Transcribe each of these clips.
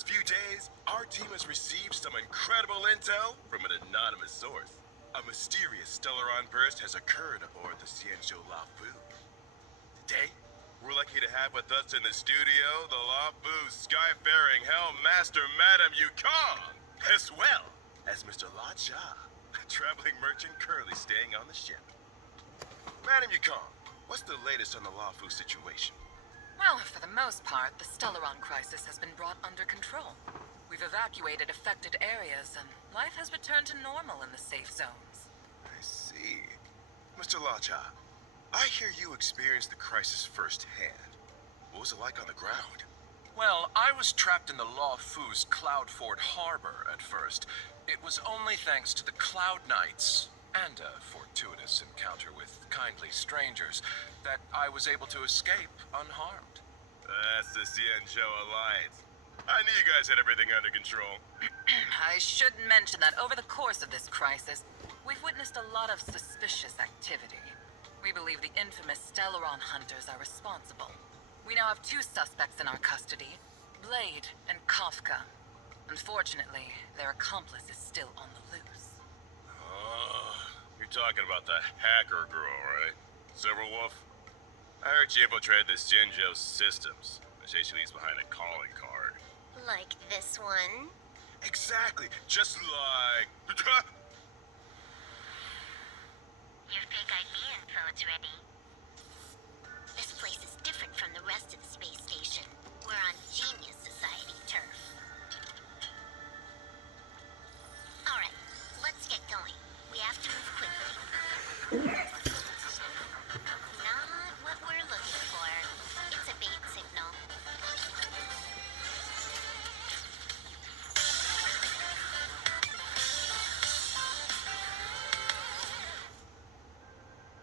past few days, our team has received some incredible intel from an anonymous source. A mysterious Stellaron burst has occurred aboard the Xianzhou Lafu. Today, we're lucky to have with us in the studio the Lafu Skyfaring Hell Master Madame Yukong, as well as Mr. La Cha, a traveling merchant currently staying on the ship. Madame Yukong, what's the latest on the Lafu situation? Well, for the most part, the Stellaron crisis has been brought under control. We've evacuated affected areas, and life has returned to normal in the safe zones. I see. Mr. Lacha, I hear you experienced the crisis firsthand. What was it like on the ground? Well, I was trapped in the Laofu's Cloudford Harbor at first. It was only thanks to the Cloud Knights and a fortuitous encounter with kindly strangers that I was able to escape unharmed. That's the Xianzhou Alliance. I knew you guys had everything under control. I should mention that over the course of this crisis, we've witnessed a lot of suspicious activity. We believe the infamous Stellaron hunters are responsible. We now have 2 suspects in our custody, Blade and Kafka. Unfortunately, their accomplice is still on the loose. Oh, you're talking about the hacker girl, right? Silverwolf? I heard she infiltrated the Xianzhou systems. I say she leaves behind a calling card. Like this one? Exactly, just like... Your fake ID info's ready. This place is different from the rest of the space station. We're on Genius Society turf. Alright, let's get going. We have to move quickly. Not what we're looking for. It's a bait signal.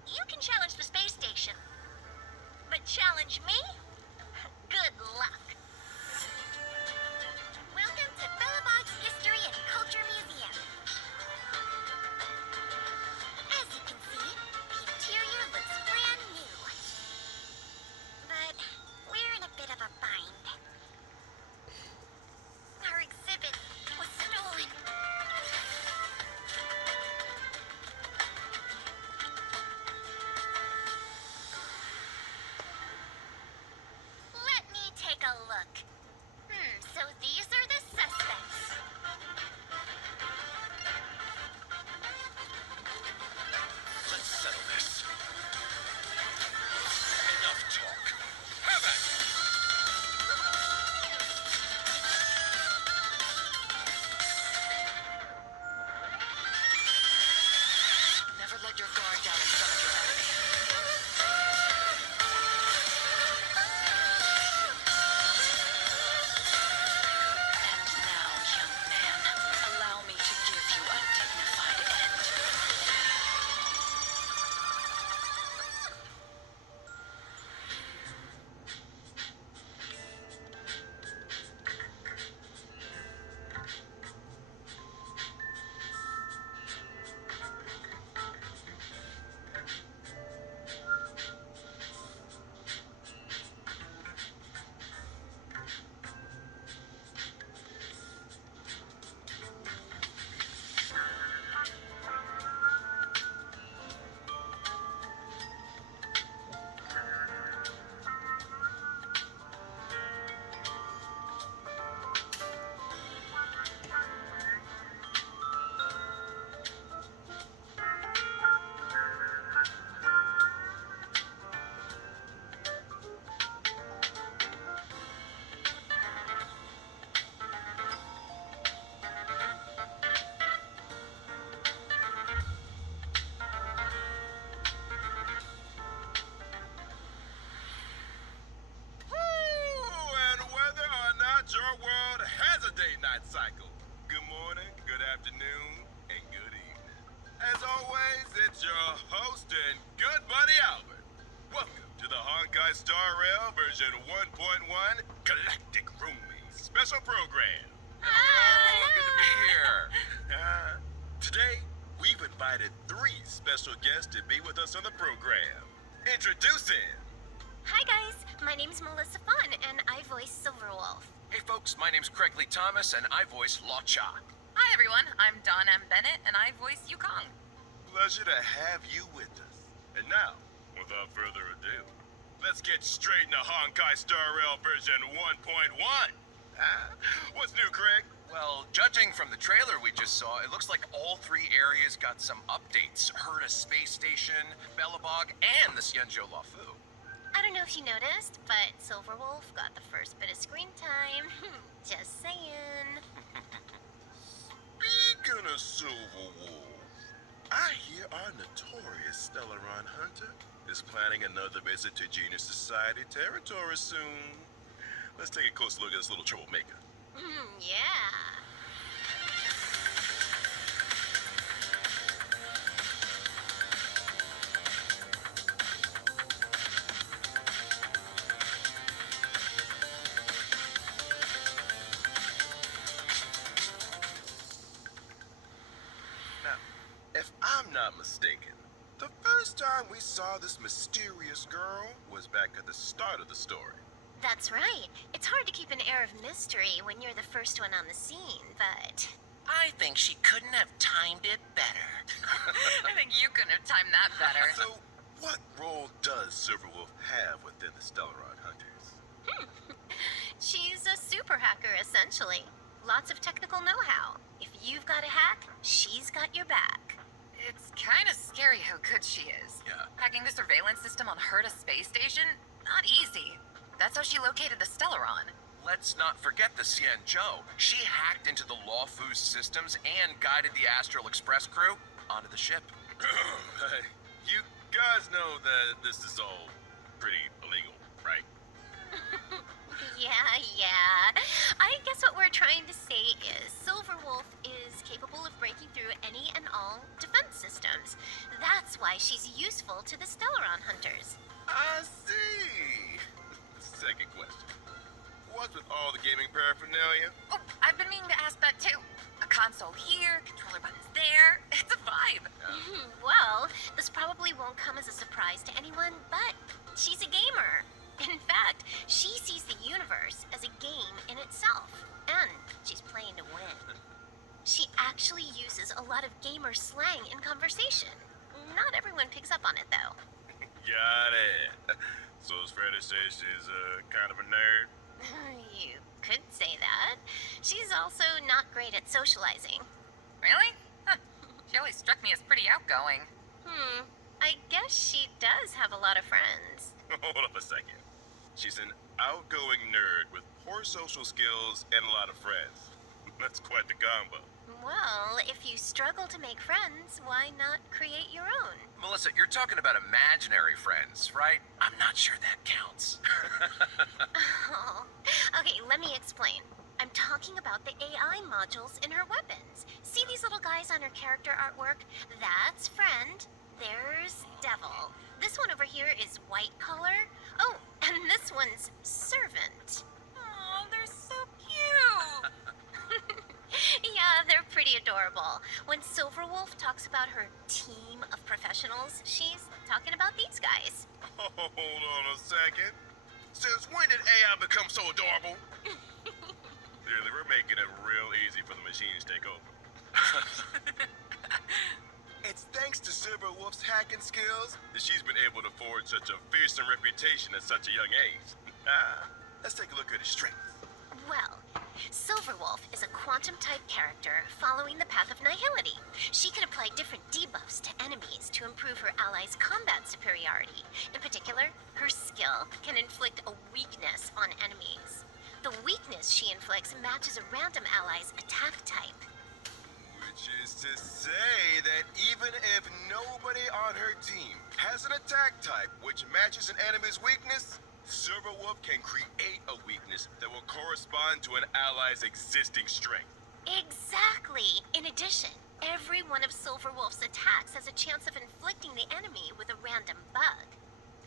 You can challenge the space station. But challenge me? Good luck. Welcome to Bellabog's History and Culture Museum. As you can see, the interior looks brand new. But we're in a bit of a bind. Our exhibit was stolen. Let me take a look. So these are the suspects. Let's settle this. Enough talk. Have at it! Never let your guard down in front of your enemy. And now, young man, allow me to give you a dignified end. And whether or not your world has a day-night cycle, good morning, good afternoon, and good evening. As always, it's your host and good buddy Albert. Welcome to the Honkai Star Rail version 1.1 Galactic Roaming Special Program. Oh, good to be here. Today, we've invited 3 special guests to be with us on the program. Introducing... Hi guys, my name's Melissa Fawn and I voice Silverwolf. Hey folks, folks. My name's Craig Lee Thomas, and I voice Law Cha. Hi everyone, I'm Dawn M. Bennett, and I voice Yukong. Pleasure to have you with us. And now, without further ado, let's get straight into Honkai Star Rail version 1.1. What's new, Craig? Well, judging from the trailer we just saw, it looks like all three areas got some updates. Herta Space Station, Bellabog, and the Xianzhou Lafu. I don't know if you noticed, but Silverwolf got the first bit of screen time. Just saying. Speaking of Silver Wolf, I hear our notorious Stellaron Hunter is planning another visit to Genius Society territory soon. Let's take a close look at this little troublemaker. Yeah. Now, if I'm not mistaken, the first time we saw this mysterious girl was back at the start of the story. That's right. It's hard to keep an air of mystery when you're the first one on the scene, but... I think she couldn't have timed it better. I think you couldn't have timed that better. So, what role does Silverwolf have within the Stellaron Hunters? She's a super hacker, essentially. Lots of technical know-how. If you've got a hack, she's got your back. It's kind of scary how good she is. Yeah. Hacking the surveillance system on Herta Space Station? Not easy. That's how she located the Stellaron. Let's not forget the Xianzhou. She hacked into the Lafu's systems and guided the Astral Express crew onto the ship. You guys know that this is all pretty illegal, right? Yeah. I guess what we're trying to say is Silverwolf is capable of breaking through any and all defense systems. That's why she's useful to the Stellaron Hunters. I see. Second question. What's with all the gaming paraphernalia? Oh, I've been meaning to ask that too. A console here, controller buttons there. It's a vibe. Well, this probably won't come as a surprise to anyone, but she's a gamer. In fact, she sees the universe as a game in itself, and she's playing to win. She actually uses a lot of gamer slang in conversation. Not everyone picks up on it, though. Got it. So it's fair to say she's kind of a nerd? You could say that. She's also not great at socializing. Really? Huh. She always struck me as pretty outgoing. I guess she does have a lot of friends. Hold up a second. She's an outgoing nerd with poor social skills and a lot of friends. That's quite the combo. Well, if you struggle to make friends, why not create your own? Melissa, you're talking about imaginary friends, right? I'm not sure that counts. Oh. Okay, let me explain. I'm talking about the AI modules in her weapons. See these little guys on her character artwork? That's friend. There's devil. This one over here is white collar. Oh, and this one's servant. Oh, they're so cute. Yeah, they're pretty adorable. When Silverwolf talks about her team of professionals, she's talking about these guys. Hold on a second. Since when did AI become so adorable? Clearly, we're making it real easy for the machines to take over. It's thanks to Silverwolf's hacking skills that she's been able to forge such a fearsome reputation at such a young age. Let's take a look at her strengths. Well, Silverwolf is a quantum-type character following the path of nihility. She can apply different debuffs to enemies to improve her allies' combat superiority. In particular, her skill can inflict a weakness on enemies. The weakness she inflicts matches a random ally's attack type. Which is to say that even if nobody on her team has an attack type which matches an enemy's weakness, Silverwolf can create a weakness that will correspond to an ally's existing strength. Exactly! In addition, every one of Silverwolf's attacks has a chance of inflicting the enemy with a random bug.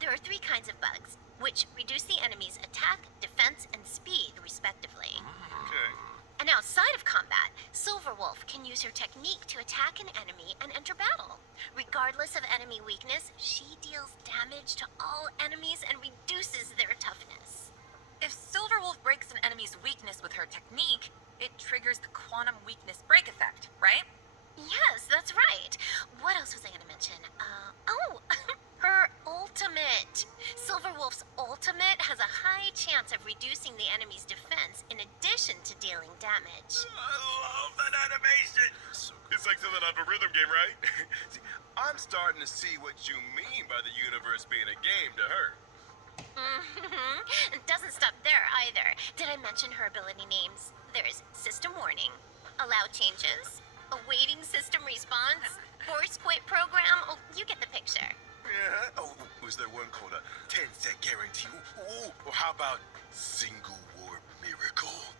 There are 3 kinds of bugs, which reduce the enemy's attack, defense, and speed, respectively. Okay. And outside of combat, Silverwolf can use her technique to attack an enemy and enter battle. Regardless of enemy weakness, she deals damage to all enemies and reduces their toughness. If Silverwolf breaks an enemy's weakness with her quantum weakness break effect, right? Yes, that's right. What else was I gonna mention? Oh, her ultimate. Silverwolf's ultimate has a high chance of reducing the enemy's defense in addition to dealing damage. I love that animation. It's like something out of a rhythm game, right? See, I'm starting to see what you mean by the universe being a game to her. It doesn't stop there either. Did I mention her ability names? There's System Warning, Allow Changes, Awaiting System Response, Force Quit Program. Oh, you get the picture. Yeah. Oh, was there one called a 10-set guarantee? Ooh, or how about Single War Miracle?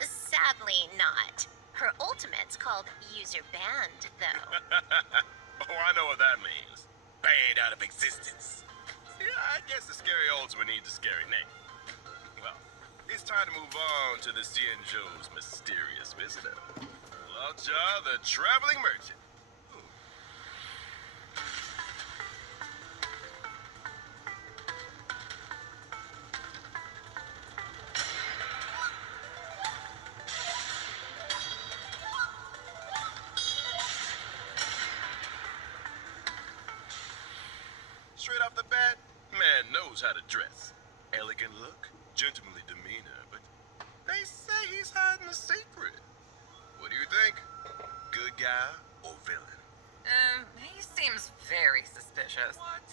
Sadly not. Her ultimate's called User Banned, though. Oh, I know what that means. Banned out of existence. Yeah, I guess the scary ultimate needs a scary name. Well, it's time to move on to the Xianzhou's mysterious visitor. Laocha, the traveling merchant. Straight off the bat, man knows how to dress. Elegant look, gentlemanly demeanor, but they say he's hiding a secret. What do you think? Good guy or villain? He seems very suspicious. What?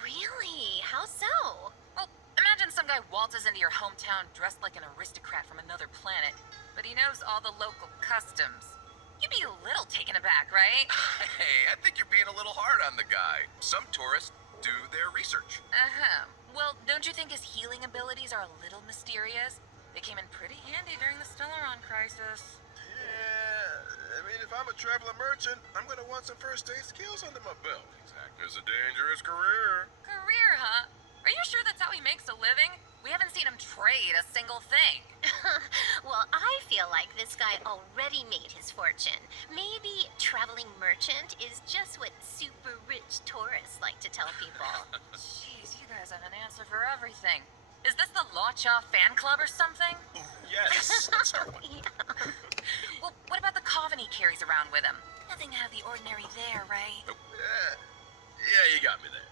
Really? How so? Well, imagine some guy waltzes into your hometown dressed like an aristocrat from another planet, but he knows all the local customs. You'd be a little taken aback, right? Hey, I think you're being a little hard on the guy. Some tourists do their research. Uh-huh. Well, don't you think his healing abilities are a little mysterious? They came in pretty handy during the Stellaron crisis. Yeah, I mean, if I'm a traveler merchant, I'm gonna want some first aid skills under my belt. Exactly. It's a dangerous career. Career, huh? Are you sure that's how he makes a living? We haven't seen him trade a single thing. Well, I feel like this guy already made his fortune. Maybe traveling merchant is just what super rich tourists like to tell people. Jeez, you guys have an answer for everything. Is this the Laocha fan club or something? Yes, let's start one. Well, what about the coven he carries around with him? Nothing out of the ordinary there, right? Yeah, you got me there.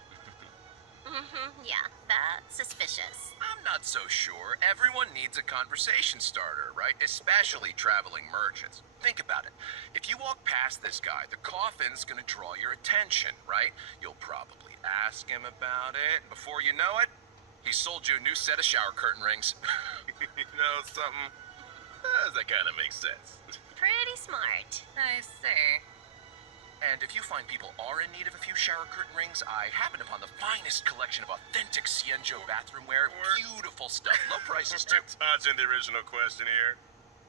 Yeah, that's suspicious. I'm not so sure. Everyone needs a conversation starter, right? Especially traveling merchants. Think about it. If you walk past this guy, the coffin's gonna draw your attention, right? You'll probably ask him about it. Before you know it, he sold you a new set of shower curtain rings. You know something? That kind of makes sense. Pretty smart. I see. And if you find people are in need of a few shower curtain rings, I happen upon the finest collection of authentic Xianzhou bathroom wear. Beautiful stuff. Low prices, too. Touching the original question here.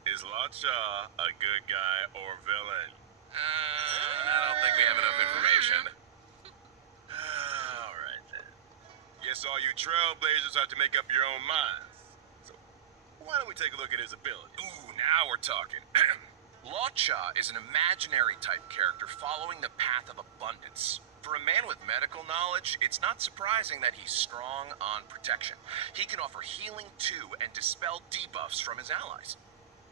Is Laocha a good guy or villain? I don't think we have enough information. All right then. Guess all you trailblazers have to make up your own minds. So, why don't we take a look at his ability? Ooh, now we're talking. Laocha is an imaginary type character following the path of abundance. For a man with medical knowledge, it's not surprising that he's strong on protection. He can offer healing to and dispel debuffs from his allies.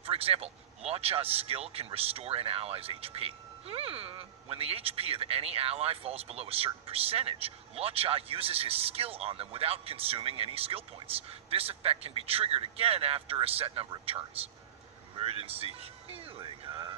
For example, Laocha's skill can restore an ally's HP. When the HP of any ally falls below a certain percentage, Laocha uses his skill on them without consuming any skill points. This effect can be triggered again after a set number of turns. Emergency healing, huh?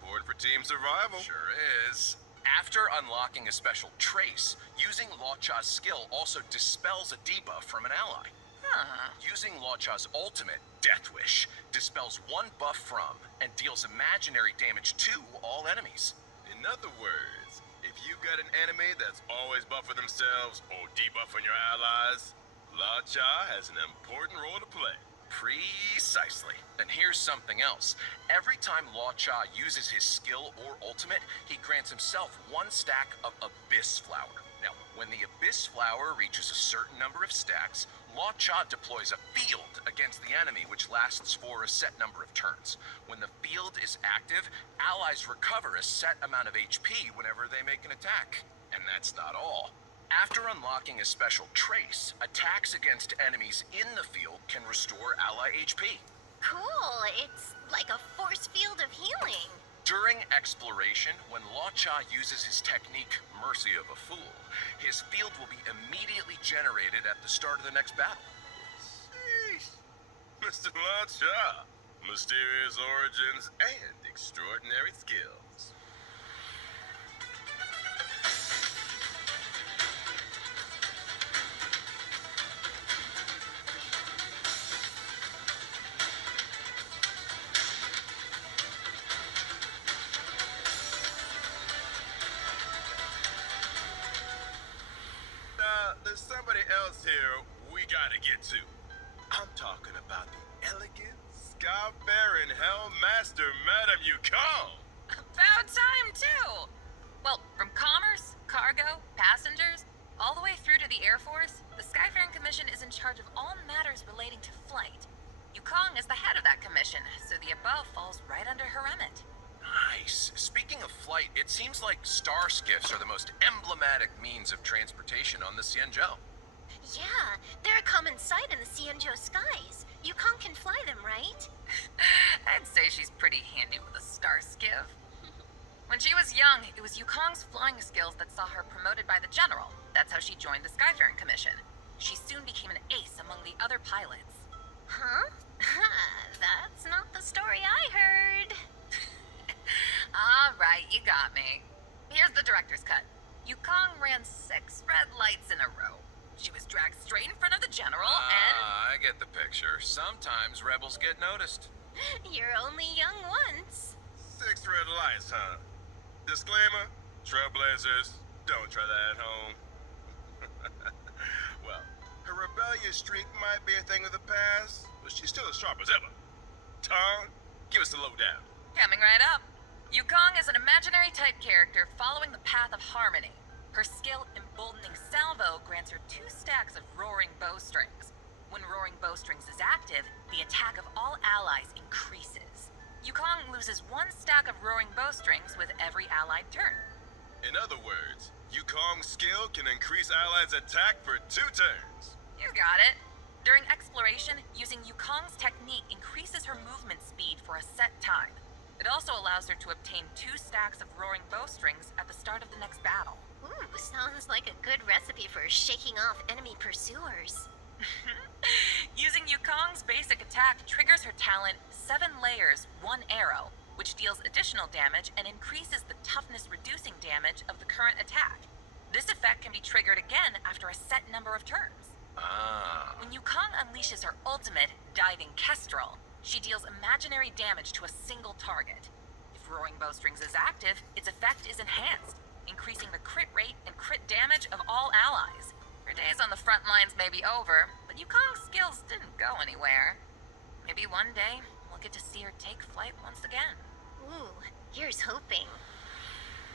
Important for team survival. Sure is. After unlocking a special trace, using Laocha's skill also dispels a debuff from an ally. Huh. Using Laocha's ultimate, Death Wish, dispels one buff from and deals imaginary damage to all enemies. In other words, if you got an enemy that's always buffing themselves or debuffing your allies, Laocha has an important role to play. Precisely. And here's something else. Every time Laocha uses his skill or ultimate, he grants himself one stack of Abyss Flower. Now, when the Abyss Flower reaches a certain number of stacks, Laocha deploys a field against the enemy which lasts for a set number of turns. When the field is active, allies recover a set amount of HP whenever they make an attack. And that's not all. After unlocking a special trace, attacks against enemies in the field can restore ally HP. Cool. It's like a force field of healing. During exploration, when Lacha uses his technique, Mercy of a Fool, his field will be immediately generated at the start of the next battle. Sheesh. Mr. Lacha. Mysterious origins and extraordinary skills. There's somebody else here we gotta get to. I'm talking about the elegant, sky-faring Hellmaster, Madame Yukong. About time, too! Well, from commerce, cargo, passengers, all the way through to the Air Force, the Skyfaring Commission is in charge of all matters relating to flight. Yukong is the head of that commission, so the above falls right under her remit. Nice. Speaking of flight, it seems like star skiffs are the most emblematic means of transportation on the Xianzhou. Yeah, they're a common sight in the Xianzhou skies. Yukong can fly them, right? I'd say she's pretty handy with a star skiff. When she was young, it was Yukong's flying skills that saw her promoted by the general. That's how she joined the Skyfaring Commission. She soon became an ace among the other pilots. Huh? That's not the story I heard. All right, you got me. Here's the director's cut. Yukong ran 6 red lights in a row. She was dragged straight in front of the general and... I get the picture. Sometimes rebels get noticed. You're only young once. 6 red lights, huh? Disclaimer, trailblazers, don't try that at home. Well, her rebellious streak might be a thing of the past, but she's still as sharp as ever. Tom, give us the lowdown. Coming right up. Yukong is an imaginary type character following the path of harmony. Her skill Emboldening Salvo grants her 2 stacks of roaring bowstrings. When roaring bowstrings is active, the attack of all allies increases. Yukong loses 1 stack of roaring bowstrings with every allied turn. In other words, Yukong's skill can increase allies' attack for 2 turns. You got it. During exploration, using Yukong's technique increases her movement speed for a set time. It also allows her to obtain 2 stacks of roaring bowstrings at the start of the next battle. Ooh, sounds like a good recipe for shaking off enemy pursuers. Using Yukong's basic attack triggers her talent 7 layers, 1 arrow, which deals additional damage and increases the toughness reducing damage of the current attack. This effect can be triggered again after a set number of turns. When Yukong unleashes her ultimate, Diving Kestrel, she deals imaginary damage to a single target. If Roaring Bowstrings is active, its effect is enhanced, increasing the crit rate and crit damage of all allies. Her days on the front lines may be over, but Yukong's skills didn't go anywhere. Maybe one day, we'll get to see her take flight once again. Ooh, here's hoping.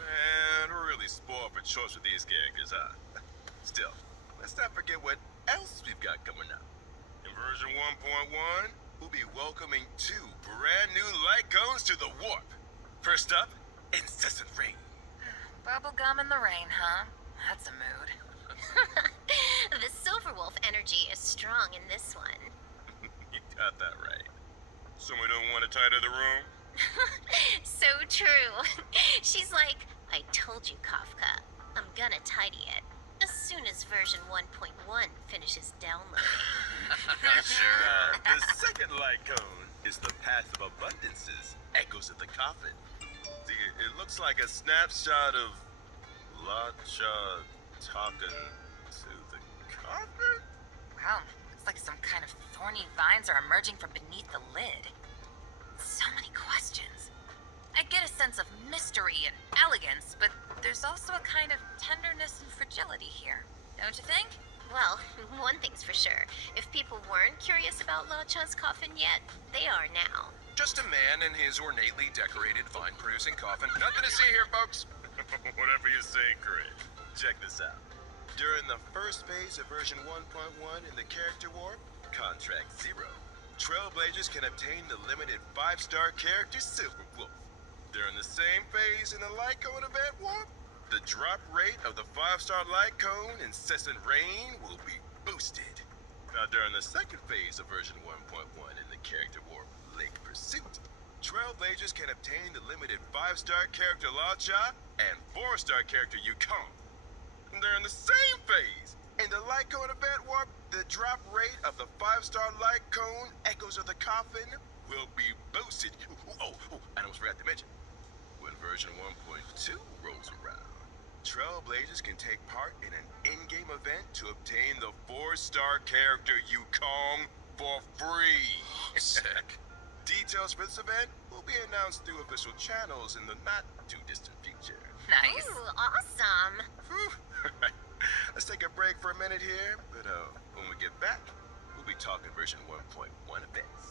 Man, we're really spoiled for choice with these characters, huh? Still, let's not forget what else we've got coming up. In version 1.1, we'll be welcoming 2 brand new light cones to the warp. First up, Incessant Rain. Bubblegum in the rain, huh? That's a mood. The Silverwolf energy is strong in this one. You got that right. So we don't want to tidy the room? So true. She's like, I told you, Kafka. I'm gonna tidy it. As soon as version 1.1 finishes downloading. Sure. The second light cone is the Path of Abundances, Echoes of the Coffin. See, it looks like a snapshot of Lacha talking to the coffin? Wow, looks like some kind of thorny vines are emerging from beneath the lid. So many questions. I get a sense of mystery and elegance, but there's also a kind of tenderness and fragility here. Don't you think? Well, one thing's for sure. If people weren't curious about Lacha's coffin yet, they are now. Just a man in his ornately decorated vine-producing coffin. Nothing to see here, folks. Whatever you say, Chris. Check this out. During the first phase of version 1.1 in the character warp, Contract 0, Trailblazers can obtain the limited 5-star character Silverwolf. During the same phase in the Lyco and Event warp, the drop rate of the 5-star light cone incessant rain will be boosted. Now, during the second phase of version 1.1 in the character warp Lake Pursuit, Trailblazers can obtain the limited 5-star character Lacha and 4-star character Yukon. During the same phase, in the light cone event warp, the drop rate of the 5-star light cone Echoes of the Coffin will be boosted. I almost forgot to mention, when version 1.2 rolls around, Trailblazers can take part in an in-game event to obtain the 4-star character Yukong for free. Sick. Details for this event will be announced through official channels in the not-too-distant future. Nice. Ooh, awesome. Whew. Let's take a break for a minute here, but when we get back, we'll be talking version 1.1 events.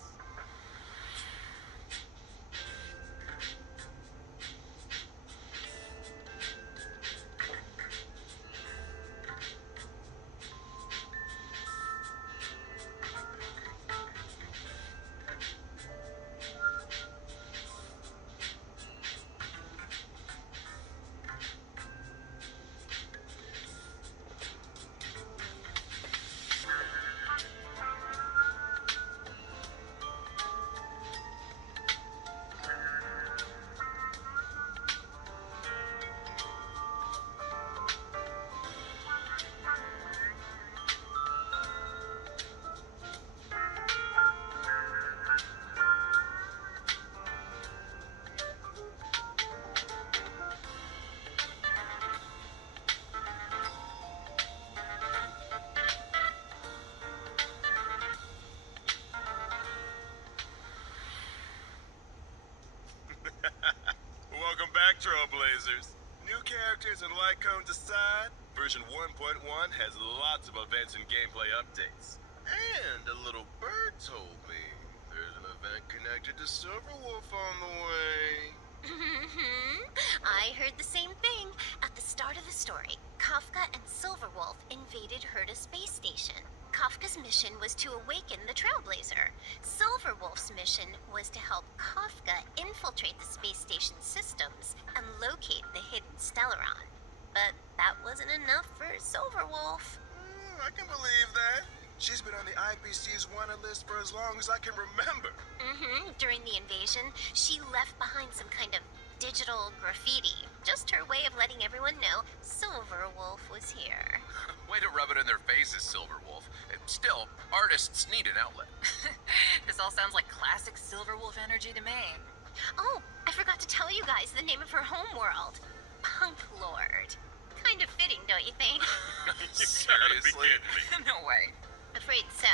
Welcome back, Trailblazers. New characters and light cones aside, version 1.1 has lots of events and gameplay updates. And a little bird told me there's an event connected to Silverwolf on the way. I heard the same thing. At the start of the story, Kafka and Silverwolf invaded Herta space station. Kafka's mission was to awaken the Trailblazer. Silverwolf's mission was to help Kafka infiltrate the space station's systems and locate the hidden Stellaron. But that wasn't enough for Silverwolf. I can believe that. She's been on the IPC's wanted list for as long as I can remember. During the invasion, she left behind some kind of digital graffiti. Just her way of letting everyone know Silverwolf was here. Way to rub it in their faces, Silverwolf. Still, artists need an outlet. This all sounds like classic Silverwolf energy to me. Oh, I forgot to tell you guys the name of her homeworld. Punk Lord. Kind of fitting, don't you think? Seriously? No way. Afraid so.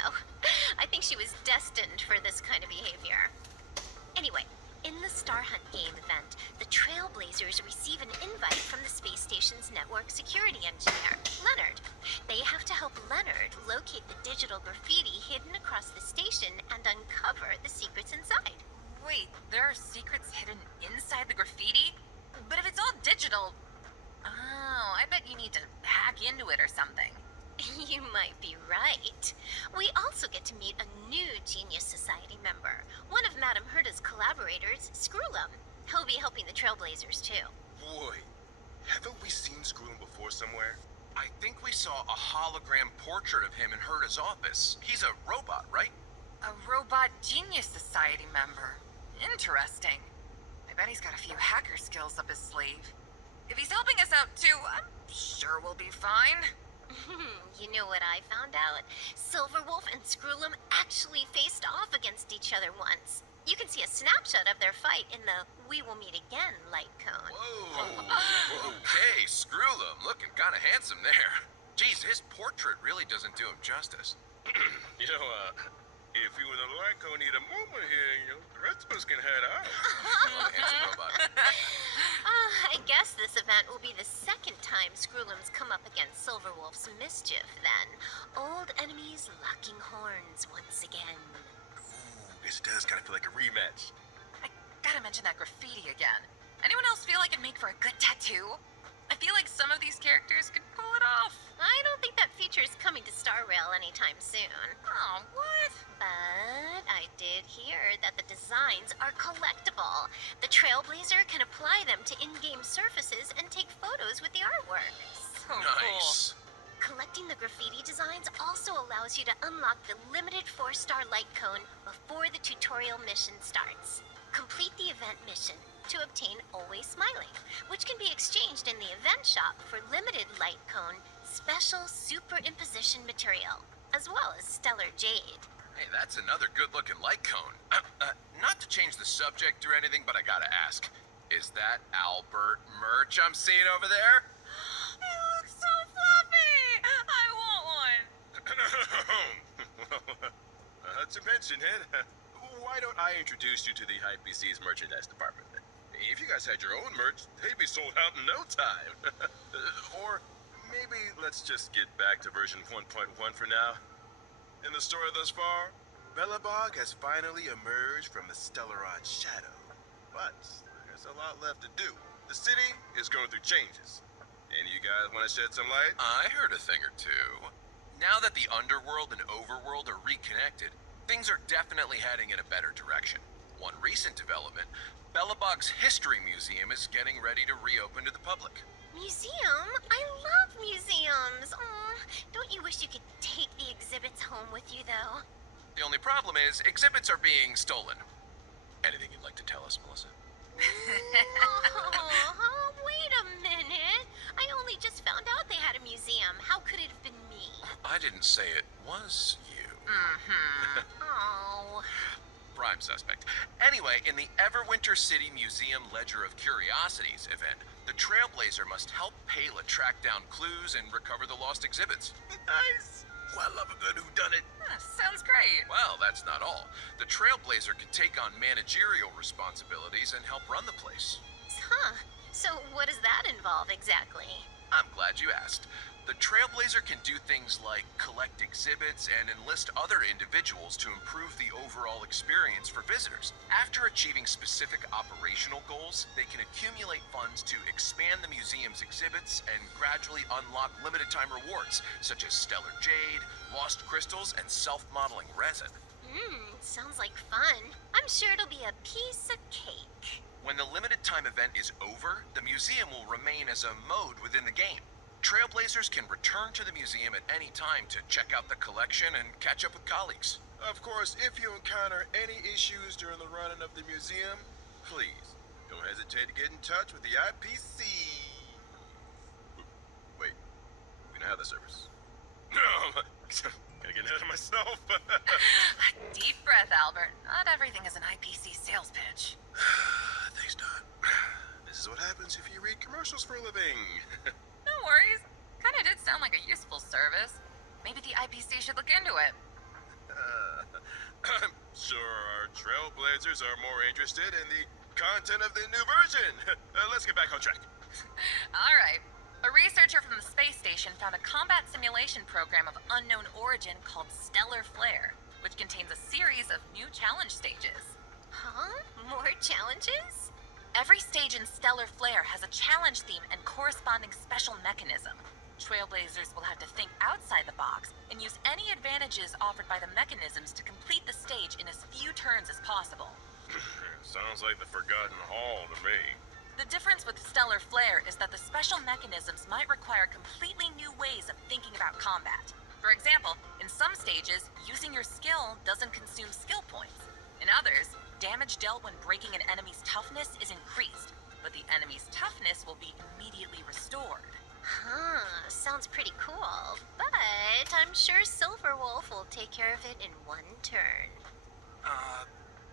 I think she was destined for this kind of behavior. Anyway, in the Star Hunt game event, the Trailblazers receive an invite from the space station's network security engineer, Leonard. They have to help Leonard locate the digital graffiti hidden across the station and uncover the secrets inside. Wait, there are secrets hidden inside the graffiti? But if it's all digital... Oh, I bet you need to hack into it or something. You might be right. We also get to meet a new Genius Society member, one of Madame Herta's collaborators, Screwlum. He'll be helping the Trailblazers too. Boy, haven't we seen Scroom before somewhere? I think we saw a hologram portrait of him in Herta's office. He's a robot, right? A robot Genius Society member. Interesting. I bet he's got a few hacker skills up his sleeve. If he's helping us out too, I'm sure we'll be fine. You know what I found out? Silverwolf and Screwlum actually faced off against each other once. You can see a snapshot of their fight in the We Will Meet Again light cone. Whoa. Okay, Screwlum, looking kind of handsome there. Geez, his portrait really doesn't do him justice. You know, if you and the light cone need a moment here, the rest of us can head out. Love a handsome robot. I guess this event will be the second time Screwlum's come up against Silverwolf's mischief, then. Old enemies locking horns once again. Guess it does kind of feel like a rematch. I gotta mention that graffiti again. Anyone else feel like it'd make for a good tattoo? I feel like some of these characters could pull it off. I don't think that feature is coming to Star Rail anytime soon. Oh, what? But I did hear that the designs are collectible. The Trailblazer can apply them to in-game surfaces and take photos with the artwork. So Nice. Collecting the graffiti designs also allows you to unlock the limited 4-star light cone before the tutorial mission starts. Complete the event mission to obtain Always Smiling, which can be exchanged in the event shop for limited light cone special superimposition material, as well as stellar jade. Hey, that's another good-looking light cone. Not to change the subject or anything, but I gotta ask, is that Albert merch I'm seeing over there? It looks so fluffy! I want one! Well, to mention it, why don't I introduce you to the IPC's merchandise department? If you guys had your own merch, they'd be sold out in no time. Or maybe let's just get back to version 1.1 for now. In the story thus far, Belobog has finally emerged from the Stellaron shadow. But there's a lot left to do. The city is going through changes. Any of you guys want to shed some light? I heard a thing or two. Now that the underworld and overworld are reconnected, things are definitely heading in a better direction. One recent development, Belobog's History Museum is getting ready to reopen to the public. Museum? I love museums. Aw, don't you wish you could take the exhibits home with you, though? The only problem is, exhibits are being stolen. Anything you'd like to tell us, Melissa? Oh, wait a minute. I only just found out they had a museum. How could it have been me? I didn't say it was you. Oh. Prime suspect. Anyway, in the Everwinter City Museum Ledger of Curiosities event, the Trailblazer must help Payla track down clues and recover the lost exhibits. Nice! Well, I love a good whodunit. Sounds great. Well, that's not all. The Trailblazer can take on managerial responsibilities and help run the place. Huh. So what does that involve exactly? I'm glad you asked. The Trailblazer can do things like collect exhibits and enlist other individuals to improve the overall experience for visitors. After achieving specific operational goals, they can accumulate funds to expand the museum's exhibits and gradually unlock limited time rewards, such as stellar jade, lost crystals, and self-modeling resin. Sounds like fun. I'm sure it'll be a piece of cake. When the limited time event is over, the museum will remain as a mode within the game. Trailblazers can return to the museum at any time to check out the collection and catch up with colleagues. Of course, if you encounter any issues during the running of the museum, please don't hesitate to get in touch with the IPC. Wait, we don't have the service. No, gotta get ahead of myself. Deep breath, Albert. Not everything is an IPC sales pitch. Thanks, Don. This is what happens if you read commercials for a living. No worries. Kinda did sound like a useful service. Maybe the IPC should look into it. I'm sure our Trailblazers are more interested in the content of the new version. Let's get back on track. Alright. A researcher from the space station found a combat simulation program of unknown origin called Stellar Flare, which contains a series of new challenge stages. Huh? More challenges? Every stage in Stellar Flare has a challenge theme and corresponding special mechanism. Trailblazers will have to think outside the box and use any advantages offered by the mechanisms to complete the stage in as few turns as possible. Sounds like the Forgotten Hall to me. The difference with Stellar Flare is that the special mechanisms might require completely new ways of thinking about combat. For example, in some stages, using your skill doesn't consume skill points. In others, damage dealt when breaking an enemy's toughness is increased, but the enemy's toughness will be immediately restored. Huh, sounds pretty cool. But I'm sure Silverwolf will take care of it in one turn.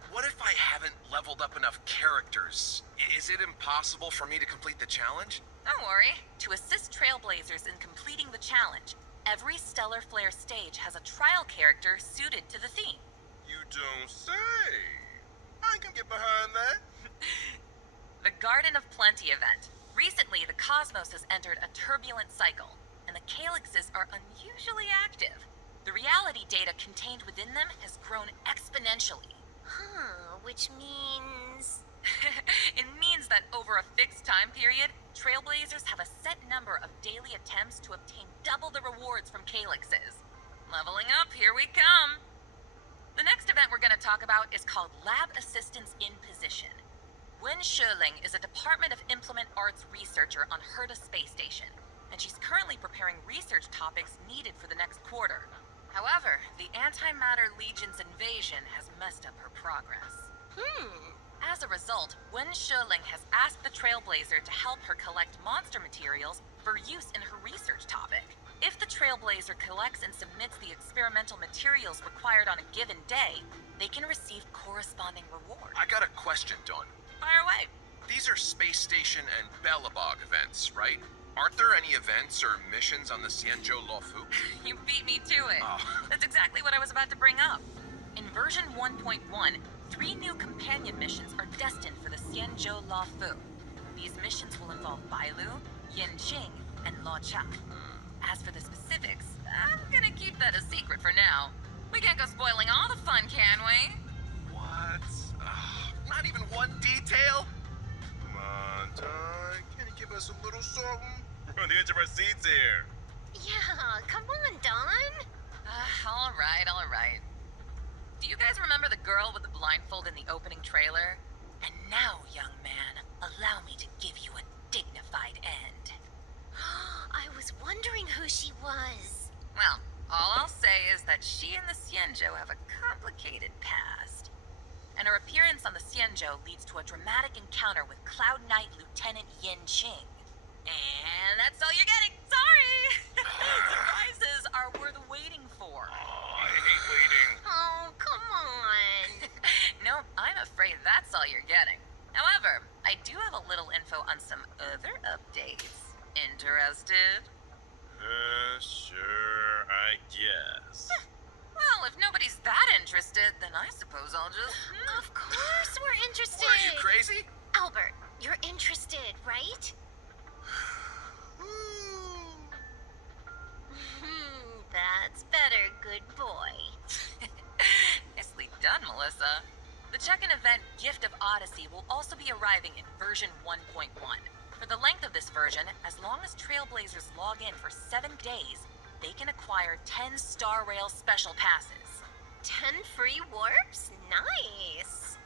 What if I haven't leveled up enough characters? Is it impossible for me to complete the challenge? Don't worry. To assist Trailblazers in completing the challenge, every Stellar Flare stage has a trial character suited to the theme. You don't say. I can get behind that. The Garden of Plenty event. Recently, the cosmos has entered a turbulent cycle, and the calyxes are unusually active. The reality data contained within them has grown exponentially. Which means... It means that over a fixed time period, Trailblazers have a set number of daily attempts to obtain double the rewards from Calyxes. Leveling up, here we come! The next event we're going to talk about is called Lab Assistance in Position. Wen Sherling is a Department of Implement Arts researcher on Herta Space Station, and she's currently preparing research topics needed for the next quarter. However, the Antimatter Legion's invasion has messed up her progress. As a result, Wen Sherling has asked the Trailblazer to help her collect monster materials for use in her research topic. If the Trailblazer collects and submits the experimental materials required on a given day, they can receive corresponding rewards. I got a question, Dawn. Fire away. These are Space Station and Belobog events, right? Aren't there any events or missions on the Xianzhou Luofu? You beat me to it. Oh. That's exactly what I was about to bring up. In version 1.1, 3 new companion missions are destined for the Xianzhou Luofu. These missions will involve Bailu, Yanqing, and Luocha. As for the specifics, I'm gonna keep that a secret for now. We can't go spoiling all the fun, can we? What? Not even one detail? Come on, Don. Can you give us a little something? We're on the edge of our seats here. Yeah, come on, Dawn. All right. Do you guys remember the girl with the blindfold in the opening trailer? And now, young man, allow me to give you a dignified end. I was wondering who she was. Well, all I'll say is that she and the Xianzhou have a complicated past. And her appearance on the Xianzhou leads to a dramatic encounter with Cloud Knight Lieutenant Yin Qing. And that's all you're getting. Sorry! Surprises are worth waiting for. I hate waiting. Oh, come on. No, I'm afraid that's all you're getting. However, I do have a little info on some other updates. Interested? Sure, I guess. Well, if nobody's that interested, then I suppose I'll just... Of course we're interested. What, are you crazy? Albert, you're interested, right? That's better, good boy. Nicely done, Melissa. The check-in event Gift of Odyssey will also be arriving in version 1.1. For the length of this version, as long as Trailblazers log in for 7 days, they can acquire 10 Star Rail special passes. 10 free warps? Nice.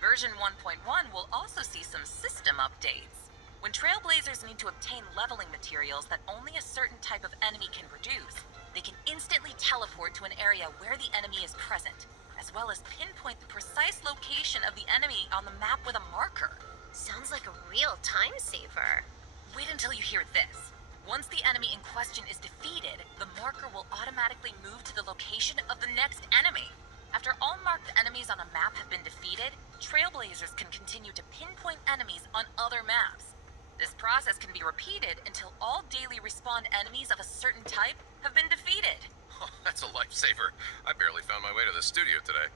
Version 1.1 will also see some system updates. When Trailblazers need to obtain leveling materials that only a certain type of enemy can produce, they can instantly teleport to an area where the enemy is present, as well as pinpoint the precise location of the enemy on the map with a marker. Sounds like a real time saver. Wait until you hear this. Once the enemy in question is defeated, the marker will automatically move to the location of the next enemy. After all marked enemies on a map have been defeated, Trailblazers can continue to pinpoint enemies on other maps. This process can be repeated until all daily respawn enemies of a certain type have been defeated. Oh, that's a lifesaver. I barely found my way to the studio today.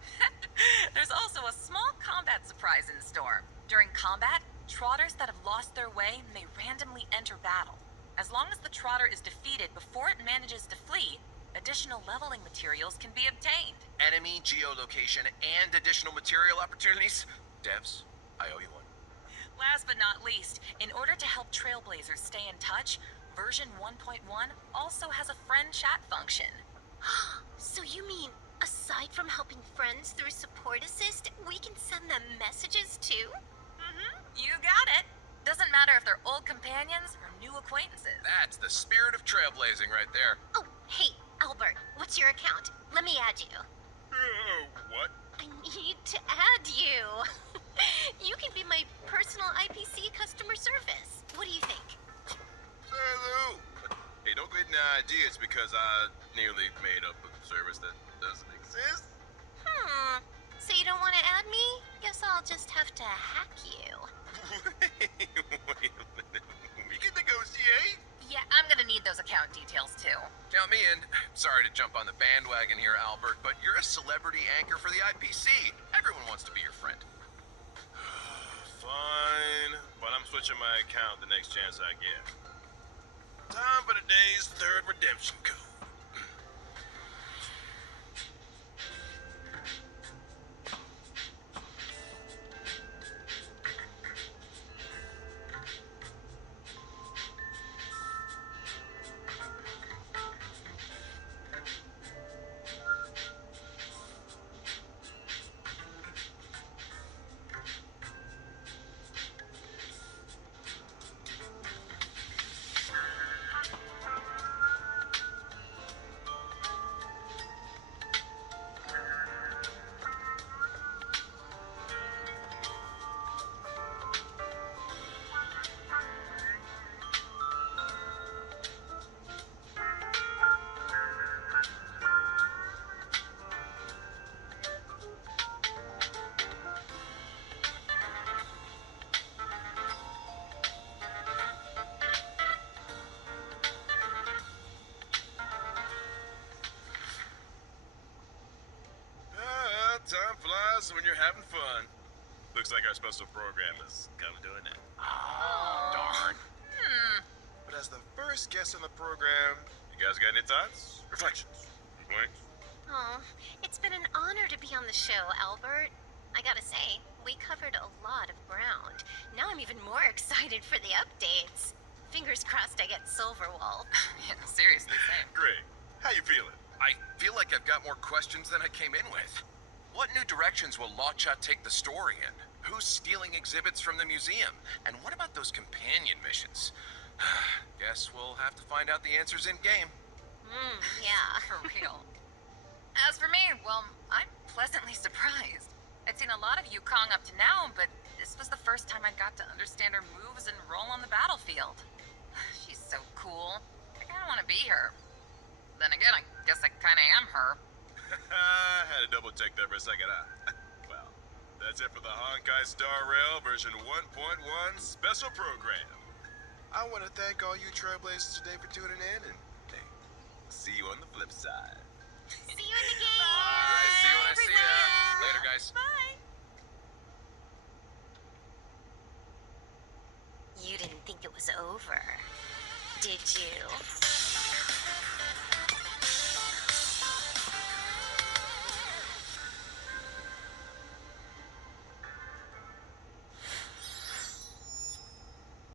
There's also a small combat surprise in store. During combat, trotters that have lost their way may randomly enter battle. As long as the trotter is defeated before it manages to flee, additional leveling materials can be obtained. Enemy geolocation and additional material opportunities? Devs, I owe you one. Last but not least, in order to help Trailblazers stay in touch, version 1.1 also has a friend chat function. So you mean, aside from helping friends through support assist, we can send them messages too? You got it. Doesn't matter if they're old companions or new acquaintances. That's the spirit of trailblazing right there. Oh, hey, Albert, what's your account? Let me add you. What? I need to add you. You can be my personal IPC customer service. What do you think? Hello. Hey, don't get any ideas because I nearly made up a service that doesn't exist. So you don't want to add me? Guess I'll just have to hack you. Wait a minute. We can negotiate. Yeah, I'm gonna need those account details too. Count me in. Sorry to jump on the bandwagon here, Albert, but you're a celebrity anchor for the IPC. Everyone wants to be your friend. Fine, but I'm switching my account the next chance I get. Time for today's third redemption code. chaos when you're having fun. Looks like our special program has come to an end. Oh, darn. But as the first guest on the program, you guys got any thoughts? Reflections? Complaints? Oh, it's been an honor to be on the show, Albert. I gotta say, we covered a lot of ground. Now I'm even more excited for the updates. Fingers crossed I get Silverwolf. Yeah, seriously, same. Great. How you feeling? I feel like I've got more questions than I came in with. What new directions will Lotcha take the story in? Who's stealing exhibits from the museum? And what about those companion missions? Guess we'll have to find out the answers in game. Yeah. For real. As for me, well, I'm pleasantly surprised. I'd seen a lot of Yukong up to now, but this was the first time I got to understand her moves and role on the battlefield. She's so cool. I kinda wanna be her. Then again, I guess I kinda am her. I had to double check that for a second, huh? Well, that's it for the Honkai Star Rail version 1.1 special program. I want to thank all you trailblazers today for tuning in, and hey, see you on the flip side. See you in the game! Bye. See you when I see ya. Later, guys. Bye! You didn't think it was over, did you?